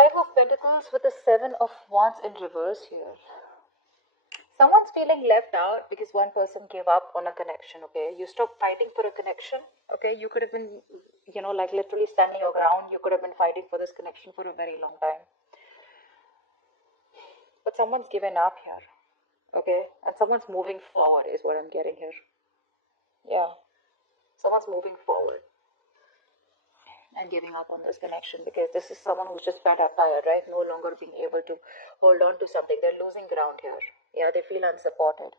Five of Pentacles with the Seven of Wands in reverse here. Someone's feeling left out because one person gave up on a connection, okay? You stopped fighting for a connection, okay? You could have been, like literally standing your ground. You could have been fighting for this connection for a very long time. But someone's given up here, okay? And someone's moving forward is what I'm getting here. Yeah. Someone's moving forward and giving up on this connection because this is someone who's just fed up, tired, right? No longer being able to hold on to something. They're losing ground here. Yeah, they feel unsupported.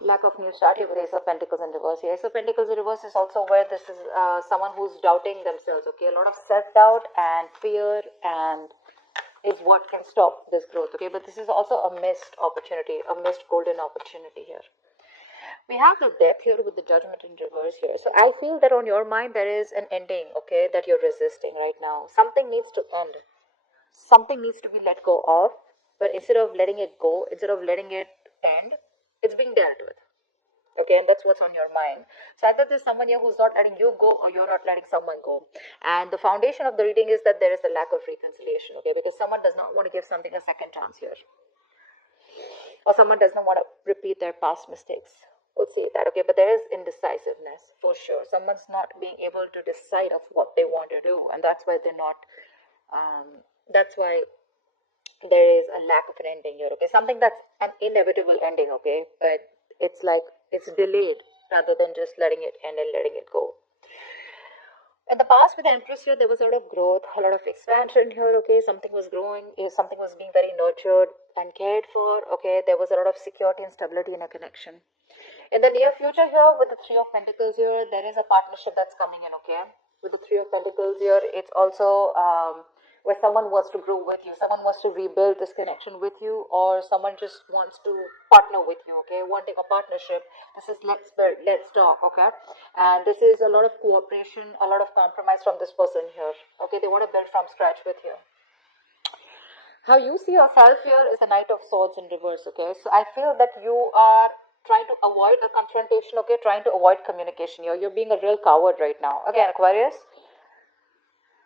Lack of new start here with Ace of Pentacles in reverse. Ace of Pentacles in reverse is also where this is someone who's doubting themselves, okay? A lot of self-doubt and fear and is what can stop this growth, okay? But this is also a missed opportunity, a missed golden opportunity here. We have the Death here with the Judgment in reverse here. So I feel that on your mind there is an ending, okay, that you're resisting right now. Something needs to end. Something needs to be let go of. But instead of letting it go, instead of letting it end, it's being dealt with. Okay, and that's what's on your mind. So either there's someone here who's not letting you go or you're not letting someone go. And the foundation of the reading is that there is a lack of reconciliation, okay, because someone does not want to give something a second chance here. Or someone does not want to repeat their past mistakes. We'll see that, okay, but there is indecisiveness for sure. Someone's not being able to decide of what they want to do, and that's why they're not, that's why there is a lack of an ending here, okay, something that's an inevitable ending, okay, but it's like, it's delayed rather than just letting it end and letting it go. In the past with the Empress here, there was a lot of growth, a lot of expansion here, okay, something was growing, something was being very nurtured and cared for, okay, there was a lot of security and stability in a connection. In the near future here, with the Three of Pentacles here, there is a partnership that's coming in, okay? With the Three of Pentacles here, it's also where someone wants to grow with you, someone wants to rebuild this connection with you, or someone just wants to partner with you, okay? Wanting a partnership. This is let's build, let's talk, okay? And this is a lot of cooperation, a lot of compromise from this person here, okay? They want to build from scratch with you. How you see yourself here is the Knight of Swords in reverse, okay? So I feel that you are trying to avoid a confrontation, okay? Trying to avoid communication here. You're being a real coward right now. Again, Aquarius,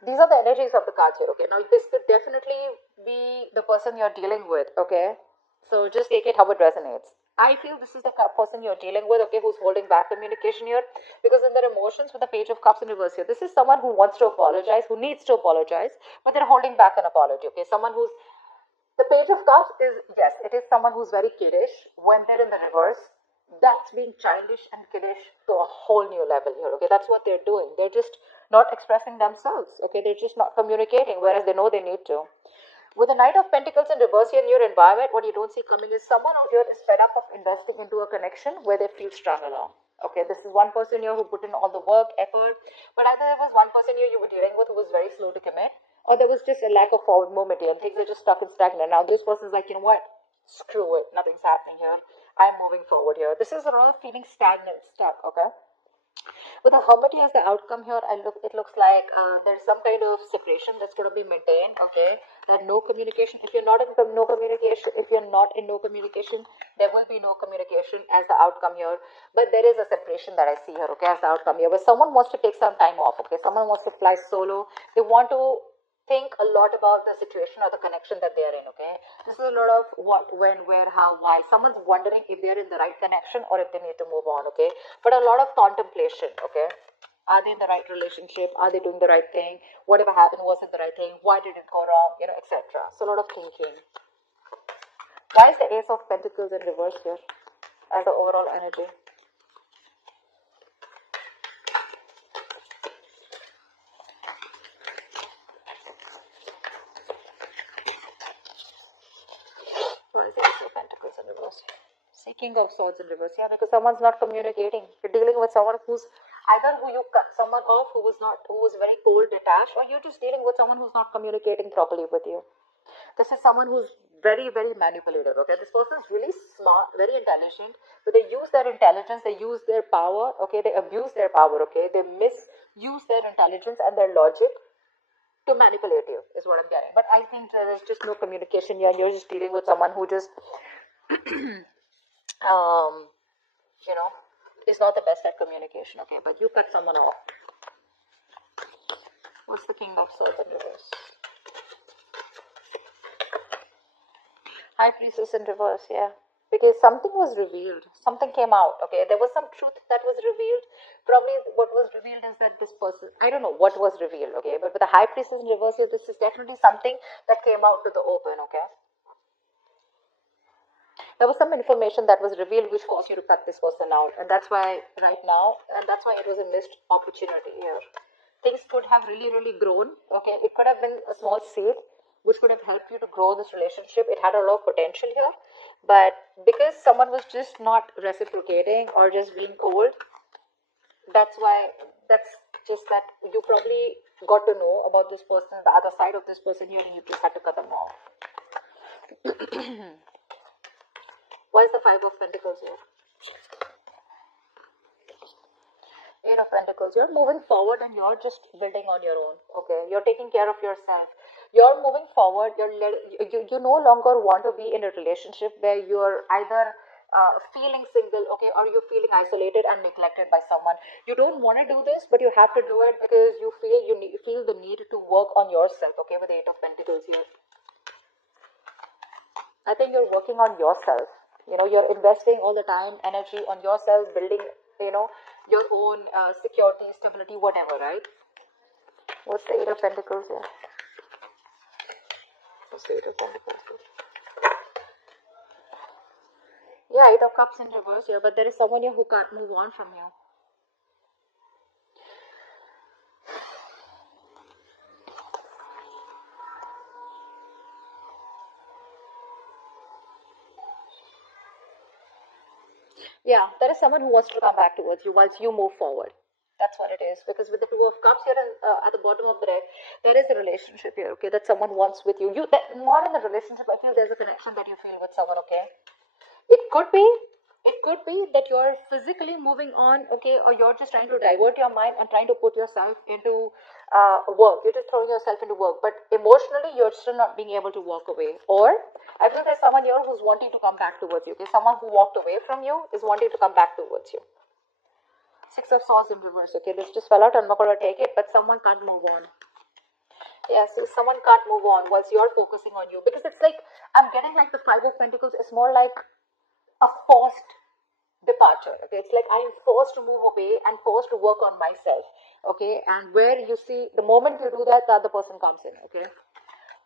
these are the energies of the cards here, okay? Now, this could definitely be the person you're dealing with, okay? So just take it how it resonates. I feel this is the person you're dealing with, okay, who's holding back communication here, because in their emotions with the Page of Cups in reverse here, this is someone who wants to apologize, who needs to apologize, but they're holding back an apology, okay? Someone who's, the Page of Cups is, yes, it is someone who's very kiddish when they're in the reverse. That's being childish and kiddish to a whole new level here, okay? That's what they're doing. They're just not expressing themselves, okay? They're just not communicating, whereas they know they need to. With the Knight of Pentacles in reverse here in your environment, what you don't see coming is someone out here is fed up of investing into a connection where they feel strung along. Okay, this is one person here who put in all the work, effort, but either there was one person here you were dealing with who was very slow to commit, or there was just a lack of forward movement here and things are just stuck and stagnant. Now this person's like, you know what? Screw it. Nothing's happening here. I'm moving forward here. This is a lot of feeling stagnant, stuck, okay? With the Hermit as the outcome here, it looks like there's some kind of separation that's going to be maintained, okay? That no communication. If you're not in no communication, there will be no communication as the outcome here. But there is a separation that I see here, okay, as the outcome here. But someone wants to take some time off, okay? Someone wants to fly solo. They want to think a lot about the situation or the connection that they are in, okay? This is a lot of what, when, where, how, why. Someone's wondering if they're in the right connection or if they need to move on, okay? But a lot of contemplation, okay? Are they in the right relationship? Are they doing the right thing? Whatever happened, was it the right thing? Why did it go wrong? You know, etc. So a lot of thinking. Why is the Ace of Pentacles in reverse here as the overall energy? King of Swords in reverse, yeah, because someone's not communicating. You're dealing with someone who's either who you cut someone off who was very cold, detached, or you're just dealing with someone who's not communicating properly with you. This is someone who's very, very manipulative, okay? This person is really smart, very intelligent, but they use their intelligence, they use their power, okay? They abuse their power, okay? They misuse their intelligence and their logic to manipulate you, is what I'm getting. But I think there's just no communication here, and you're just dealing with someone who just you know, is not the best at communication, okay? But you cut someone off. What's the King of Swords in reverse? High Priestess in reverse, yeah. Because something was revealed, something came out, okay? There was some truth that was revealed. Probably what was revealed is that this person, I don't know what was revealed, okay? But with the High Priestess in reverse, this is definitely something that came out to the open, okay? There was some information that was revealed which caused you to cut this person out. And that's why right now, and that's why it was a missed opportunity here. Things could have really, really grown, okay? It could have been a small seed which could have helped you to grow this relationship. It had a lot of potential here. But because someone was just not reciprocating or just being cold, that's why, that's just that you probably got to know about this person, the other side of this person here, and you just had to cut them off. Why is the Five of Pentacles here? Eight of Pentacles. You're moving forward and you're just building on your own. Okay, you're taking care of yourself. You're moving forward. You no longer want to be in a relationship where you're either feeling single, okay, or you're feeling isolated and neglected by someone. You don't want to do this, but you have to do it because you feel the need to work on yourself. Okay, with the Eight of Pentacles here. I think you're working on yourself. You know, you're investing all the time, energy on yourself, building, you know, your own security, stability, whatever, right? What's the Eight of Pentacles here? What's the Eight of Pentacles here? Yeah, Eight of Cups in reverse here, but there is someone here who can't move on from you. Yeah, there is someone who wants to come back towards you once you move forward. That's what it is. Because with the Two of Cups here and at the bottom of the deck, there is a relationship here, okay, that someone wants with you. More in the relationship, I feel there's a connection that you feel with someone, okay? It could be that you're physically moving on, okay, or you're just trying to divert your mind and trying to put yourself into work. You're just throwing yourself into work, but emotionally you're still not being able to walk away. Or I feel there's someone here who's wanting to come back towards you, okay? Someone who walked away from you is wanting to come back towards you. Six of Swords in reverse, okay? This just fell out. I'm not going to take it, but someone can't move on. Yeah, so someone can't move on whilst you're focusing on you. Because it's like, I'm getting like the Five of Pentacles is more like a forced departure, okay? It's like I am forced to move away and forced to work on myself, okay? And where you see, the moment you do that, the other person comes in, okay?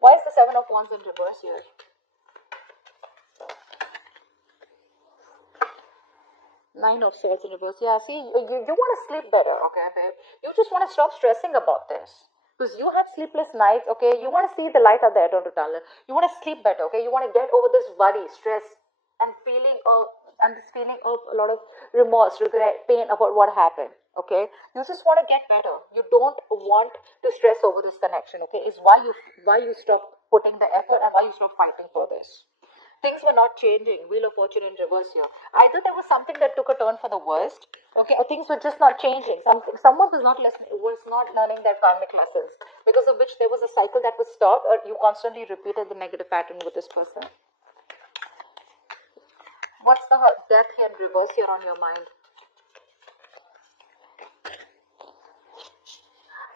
Why is the Seven of Wands in reverse here? Nine of Swords in reverse. Yeah, see, you want to sleep better, okay, babe? You just want to stop stressing about this. Because you have sleepless nights, okay? You want to see the light at the end of the tunnel. You want to sleep better, okay? You want to get over this worry, stress, and this feeling of a lot of remorse, regret, pain about what happened, okay? You just want to get better. You don't want to stress over this connection, okay? It's why you stop putting the effort and why you stop fighting for this. Things were not changing. Wheel of Fortune in reverse here. Either there was something that took a turn for the worst, okay, or things were just not changing. Someone was not learning their karmic lessons, because of which there was a cycle that was stopped, or you constantly repeated the negative pattern with this person. What's the Death here in reverse here on your mind?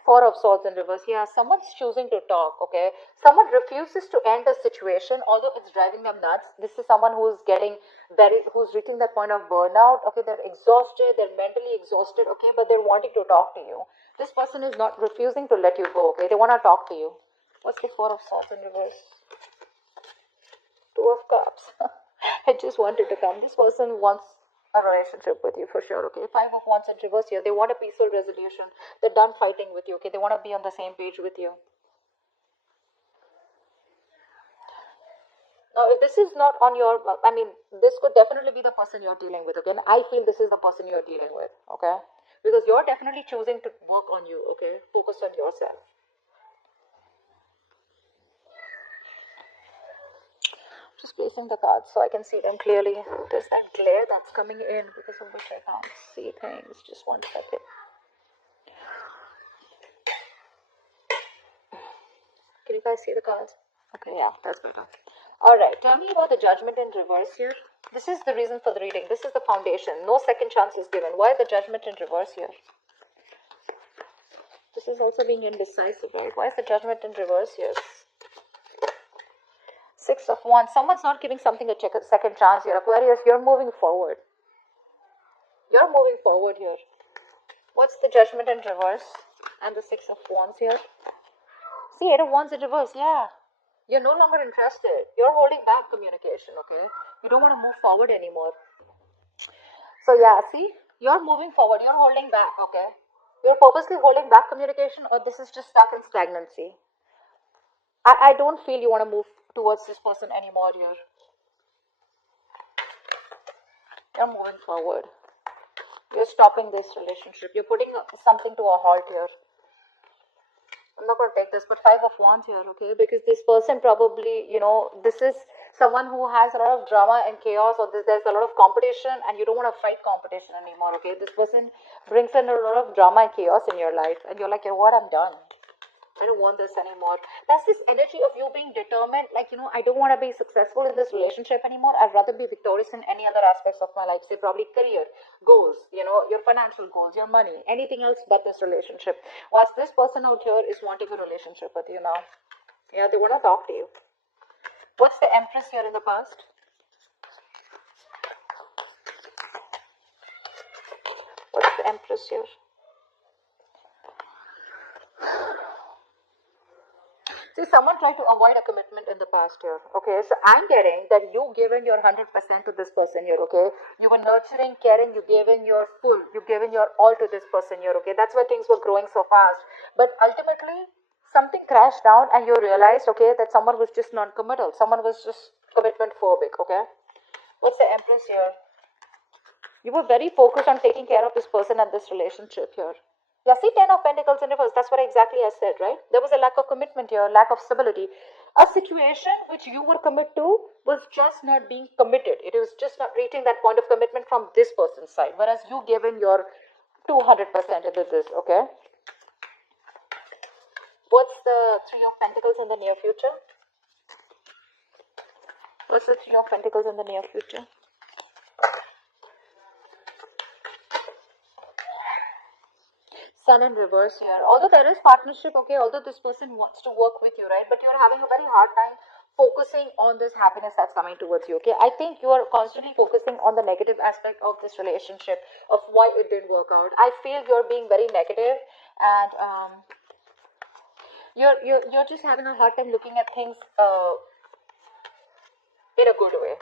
Four of Swords in reverse. Yeah, someone's choosing to talk, okay? Someone refuses to end a situation, although it's driving them nuts. This is someone who's who's reaching that point of burnout, okay? They're exhausted, they're mentally exhausted, okay? But they're wanting to talk to you. This person is not refusing to let you go, okay? They want to talk to you. What's the Four of Swords in reverse? Two of Cups. I just wanted to come. This person wants a relationship with you for sure, okay? Five of Wands in reverse here. They want a peaceful resolution. They're done fighting with you, okay? They want to be on the same page with you. Now, if this is not on your, I mean, this could definitely be the person you're dealing with, okay? And I feel this is the person you're dealing with, okay? Because you're definitely choosing to work on you, okay? Focus on yourself. Just placing the cards so I can see them clearly. There's that glare that's coming in because of which I can't see things. Just one second. Can you guys see the cards? Okay, yeah, that's better. Alright, tell me about the Judgment in reverse here. This is the reason for the reading. This is the foundation. No second chance is given. Why the Judgment in reverse here? This is also being indecisive, right? Why is the Judgment in reverse here? Six of Wands. Someone's not giving something a second chance here. Aquarius, you're moving forward. You're moving forward here. What's the Judgment in reverse? And the Six of Wands here. See, Eight of Wands in reverse. Yeah. You're no longer interested. You're holding back communication, okay? You don't want to move forward anymore. So yeah, see? You're moving forward. You're holding back, okay? You're purposely holding back communication, or this is just stuck in stagnancy. I don't feel you want to move towards this person anymore here. You're moving forward. You're stopping this relationship. You're putting something to a halt here. I'm not going to take this, but Five of Wands here, okay? Because this person probably, this is someone who has a lot of drama and chaos, or there's a lot of competition, and you don't want to fight competition anymore, okay? This person brings in a lot of drama and chaos in your life, and you're like, you know what, I'm done. I don't want this anymore. That's this energy of you being determined, like, I don't want to be successful in this relationship anymore. I'd rather be victorious in any other aspects of my life, say probably career, goals, your financial goals, your money, anything else but this relationship. Whilst this person out here is wanting a relationship with you now. Yeah, they want to talk to you. What's the Empress here in the past? What's the Empress here? See, someone tried to avoid a commitment in the past here, okay? So I'm getting that you given your 100% to this person here, okay? You were nurturing, caring, you given your full, you given your all to this person here, okay? That's why things were growing so fast. But ultimately, something crashed down and you realized, okay, that someone was just non-committal. Someone was just commitment phobic, okay? What's the Empress here? You were very focused on taking care of this person and this relationship here. Yeah, see, Ten of Pentacles in reverse. That's what exactly I said, right? There was a lack of commitment here, lack of stability. A situation which you were committed to was just not being committed. It was just not reaching that point of commitment from this person's side, whereas you gave in your 200% into this, okay? What's the Three of Pentacles in the near future? What's the Three of Pentacles in the near future? Sun in reverse here. Although there is partnership, okay, although this person wants to work with you, right, but you're having a very hard time focusing on this happiness that's coming towards you, okay? I think you are constantly focusing on the negative aspect of this relationship, of why it didn't work out. I feel you're being very negative, and you're just having a hard time looking at things in a good way.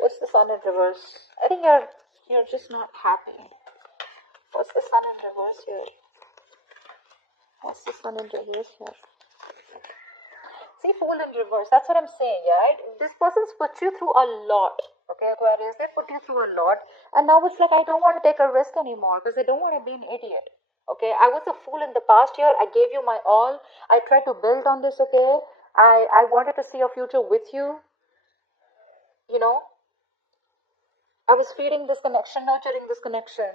What's the Sun in reverse? I think you're just not happy. What's the Sun in reverse here? What's the Sun in reverse here? See, Fool in reverse. That's what I'm saying, yeah, right? This person's put you through a lot, okay, Aquarius? They put you through a lot, and now it's like, I don't want to take a risk anymore because I don't want to be an idiot, okay? I was a fool in the past year. I gave you my all. I tried to build on this, okay? I wanted to see a future with you, I was feeding this connection, nurturing this connection,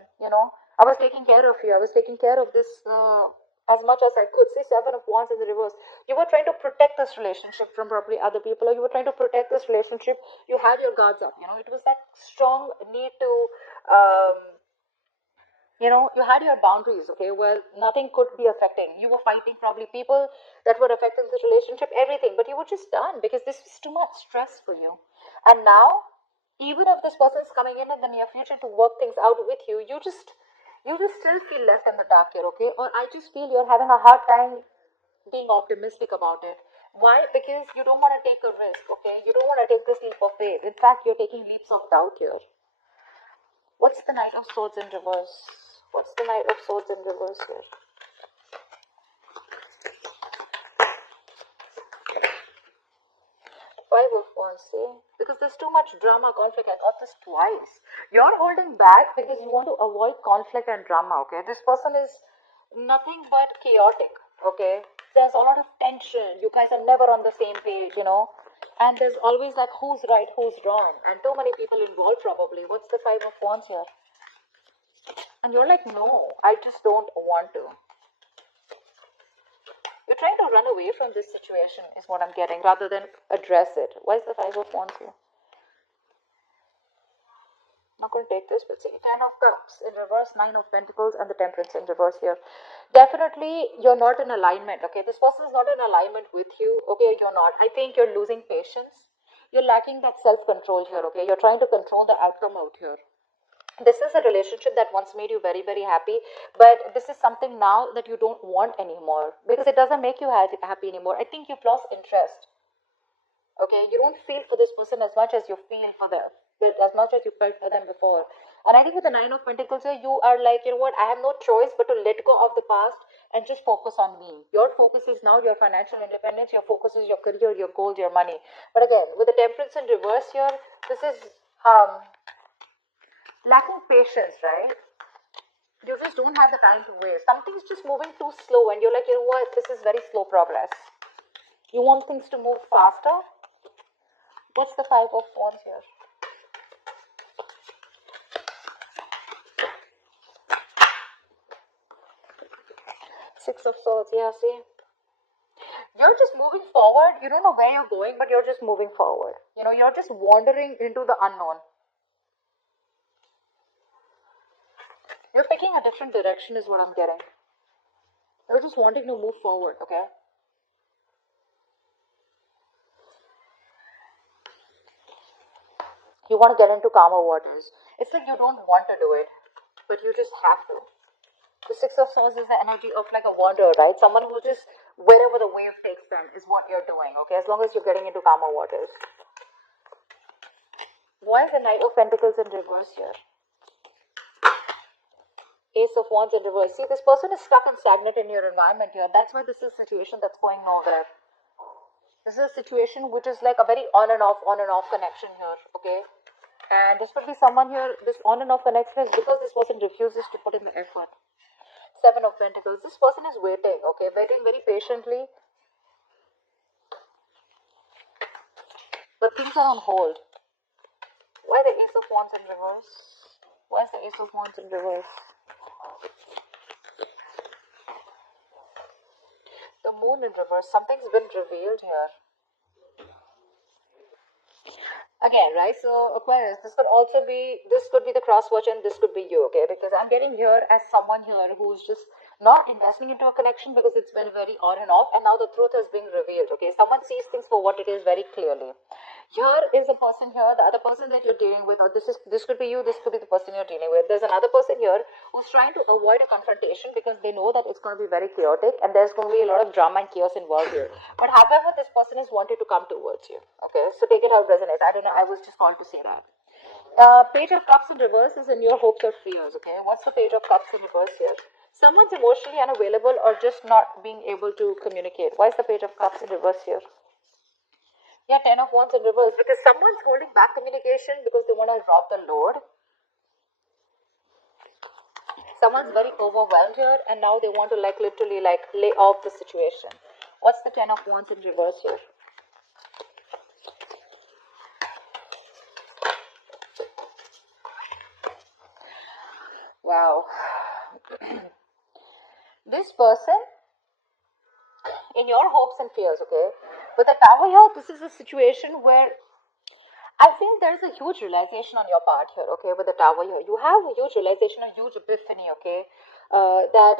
I was taking care of you. I was taking care of this as much as I could. See, Seven of Wands in the reverse. You were trying to protect this relationship from probably other people, or you were trying to protect this relationship. You had your guards up, It was that strong need to, you had your boundaries, okay, where nothing could be affecting. You were fighting probably people that were affecting this relationship, everything, but you were just done because this was too much stress for you. And now, even if this person is coming in the near future to work things out with you, you just still feel left in the dark here, okay? Or I just feel you're having a hard time being optimistic about it. Why? Because you don't want to take a risk, okay? You don't want to take this leap of faith. In fact, you're taking leaps of doubt here. What's the Knight of Swords in reverse? What's the Knight of Swords in reverse here? Five of Wands, see? Because there's too much drama, conflict. I got this twice. You're holding back because you want to avoid conflict and drama, okay? This person is nothing but chaotic, okay? There's a lot of tension. You guys are never on the same page, And there's always like, who's right, who's wrong? And too many people involved probably. What's the Five of Wands here? And you're like, no, I just don't want to. You're trying to run away from this situation is what I'm getting, rather than address it. Why is the Five of Wands here? Not going to take this, but see, 10 of Cups in reverse, 9 of Pentacles, and the Temperance in reverse here. Definitely, you're not in alignment, okay? This person is not in alignment with you, okay? You're not. I think you're losing patience. You're lacking that self-control here, okay? You're trying to control the outcome out here. This is a relationship that once made you very, very happy, but this is something now that you don't want anymore because it doesn't make you happy anymore. I think you've lost interest. Okay, you don't feel for this person as much as you feel for them, as much as you felt for them before. And I think with the 9 of Pentacles here, you are like, you know what, I have no choice but to let go of the past and just focus on me. Your focus is now your financial independence, your focus is your career, your goals, your money. But again, with the Temperance in reverse here, this is lacking patience, right? You just don't have the time to waste. Something's just moving too slow and you're like, you know what, this is very slow progress. You want things to move faster. What's the 5 of Wands here? Six of Swords, yeah, see? You're just moving forward. You don't know where you're going, but you're just moving forward. You know, you're just wandering into the unknown. You're picking a different direction is what I'm getting. You're just wanting to move forward, okay? You want to get into calmer waters. It's like you don't want to do it, but you just have to. The Six of Swords is the energy of like a wanderer, right? Someone who just, wherever the wave takes them is what you're doing, okay? As long as you're getting into calmer waters. Why is the Knight of Pentacles in reverse here? Ace of Wands in reverse. See, this person is stuck and stagnant in your environment here. That's why this is a situation that's going nowhere. This is a situation which is like a very on and off connection here, okay? And this could be someone here, this on and off connection is because this person refuses to put in the effort. 7 of Pentacles. This person is waiting, okay? Waiting very patiently. But things are on hold. Why the Ace of Wands in reverse? Why is the Ace of Wands in reverse? The Moon in reverse. Something's been revealed here. Again, right? So Aquarius, this could be the cross watch and this could be you, okay? Because I'm getting here as someone here who's just not investing into a connection because it's been very on and off, and now the truth has been revealed, okay? Someone sees things for what it is very clearly. Here is a person here, the other person that you're dealing with, or this could be you, this could be the person you're dealing with. There's another person here who's trying to avoid a confrontation because they know that it's going to be very chaotic and there's going to be a lot of drama and chaos involved here. But however, this person is wanting to come towards you, okay? So take it how it resonates. I don't know, I was just called to say that. Page of Cups in reverse is in your hopes or fears, okay? What's the Page of Cups in reverse here? Someone's emotionally unavailable or just not being able to communicate. Why is the Page of Cups in reverse here? Yeah, 10 of Wands in reverse because someone's holding back communication because they want to drop the load. Someone's very overwhelmed here and now they want to like literally like lay off the situation. What's the 10 of Wands in reverse here? Wow. This person, in your hopes and fears, okay? With the Tower here, this is a situation where I feel there's a huge realization on your part here, okay, with the Tower here. You have a huge realization, a huge epiphany, okay, that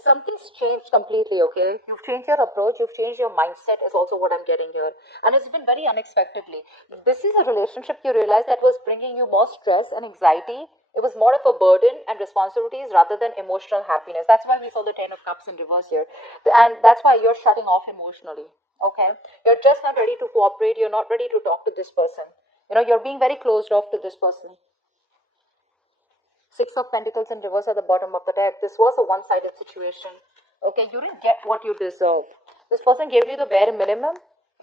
something's changed completely, okay. You've changed your approach, you've changed your mindset is also what I'm getting here. And it's been very unexpectedly. This is a relationship you realize that was bringing you more stress and anxiety. It was more of a burden and responsibilities rather than emotional happiness. That's why we saw the 10 of Cups in reverse here. And that's why you're shutting off emotionally, okay. You're just not ready to cooperate. You're not ready to talk to this person. You know, you're being very closed off to this person. 6 of Pentacles in reverse at the bottom of the deck. This was a one-sided situation. Okay, you didn't get what you deserve. This person gave you the bare minimum.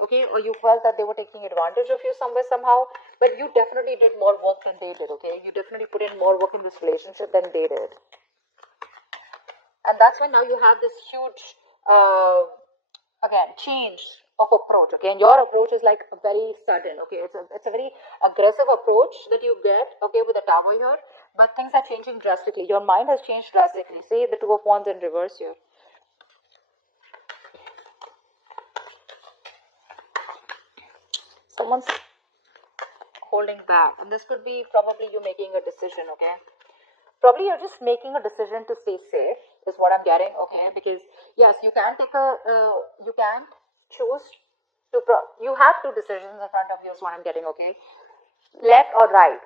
Okay, or you felt that they were taking advantage of you somewhere, somehow. But you definitely did more work than they did, okay? You definitely put in more work in this relationship than they did. And that's when now you have this huge, again, change of approach, okay? And your approach is like very sudden, okay? It's a very aggressive approach that you get, okay, with the Tower here. But things are changing drastically. Your mind has changed drastically. See, the 2 of Wands in reverse here. holding back. And this could be probably you making a decision, okay? Probably you're just making a decision to stay safe, is what I'm getting, okay? Because yes, you can take a, you can choose to, you have two decisions in front of you, is what I'm getting, okay? Left or right,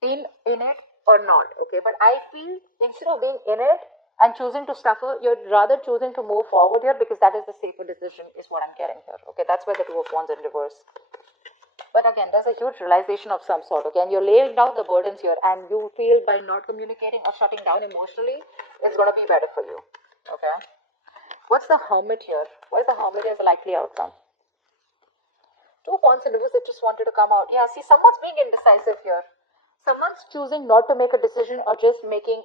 in it or not, okay? But I feel instead of being in it and choosing to suffer, you're rather choosing to move forward here, because that is the safer decision, is what I'm getting here, okay? That's why the Two of Wands in reverse. But again, there's a huge realization of some sort, okay? And you're laying down the burdens here, and you feel by not communicating or shutting down emotionally, it's going to be better for you, okay? What's the Hermit here? What is the Hermit as a likely outcome? Two of Wands in reverse, it just wanted to come out. Yeah, see, someone's being indecisive here. Someone's choosing not to make a decision, or just making,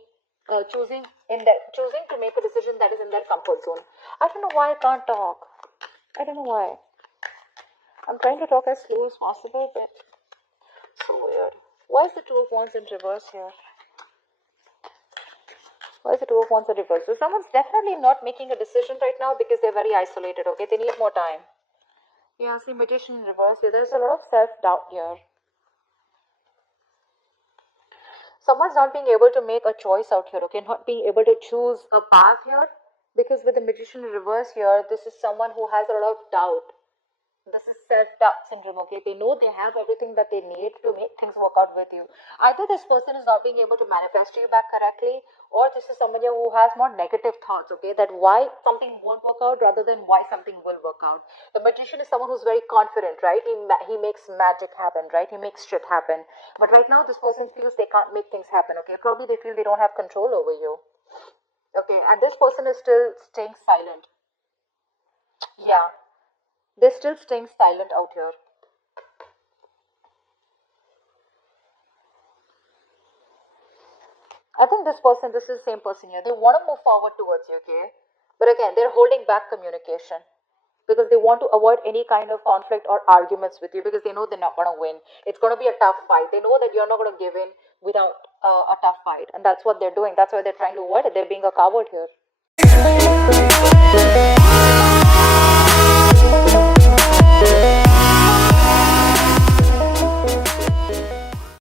choosing to make a decision that is in their comfort zone. I don't know why I can't talk. I don't know why. I'm trying to talk as slow as possible, but so weird. Why is the Two of Wands in reverse here? Why is the Two of Wands in reverse? So someone's definitely not making a decision right now because they're very isolated, okay? They need more time. Yeah, see, Magician in reverse here. There's a lot of self-doubt here. Someone's not being able to make a choice out here, okay? Not being able to choose a path here, because with the Magician in reverse here, this is someone who has a lot of doubt. This is self-doubt syndrome, okay? They know they have everything that they need to make things work out with you. Either this person is not being able to manifest you back correctly, or this is somebody who has more negative thoughts, okay? That why something won't work out rather than why something will work out. The Magician is someone who's very confident, right? He makes magic happen, right? He makes shit happen. But right now, this person feels they can't make things happen, okay? Probably they feel they don't have control over you. Okay, and this person is still staying silent. Yeah. They're still staying silent out here. I think this is the same person here. They want to move forward towards you, okay? But again, they're holding back communication because they want to avoid any kind of conflict or arguments with you, because they know they're not going to win. It's going to be a tough fight. They know that you're not going to give in without a tough fight. And that's what they're doing. That's why they're trying to avoid it. They're being a coward here.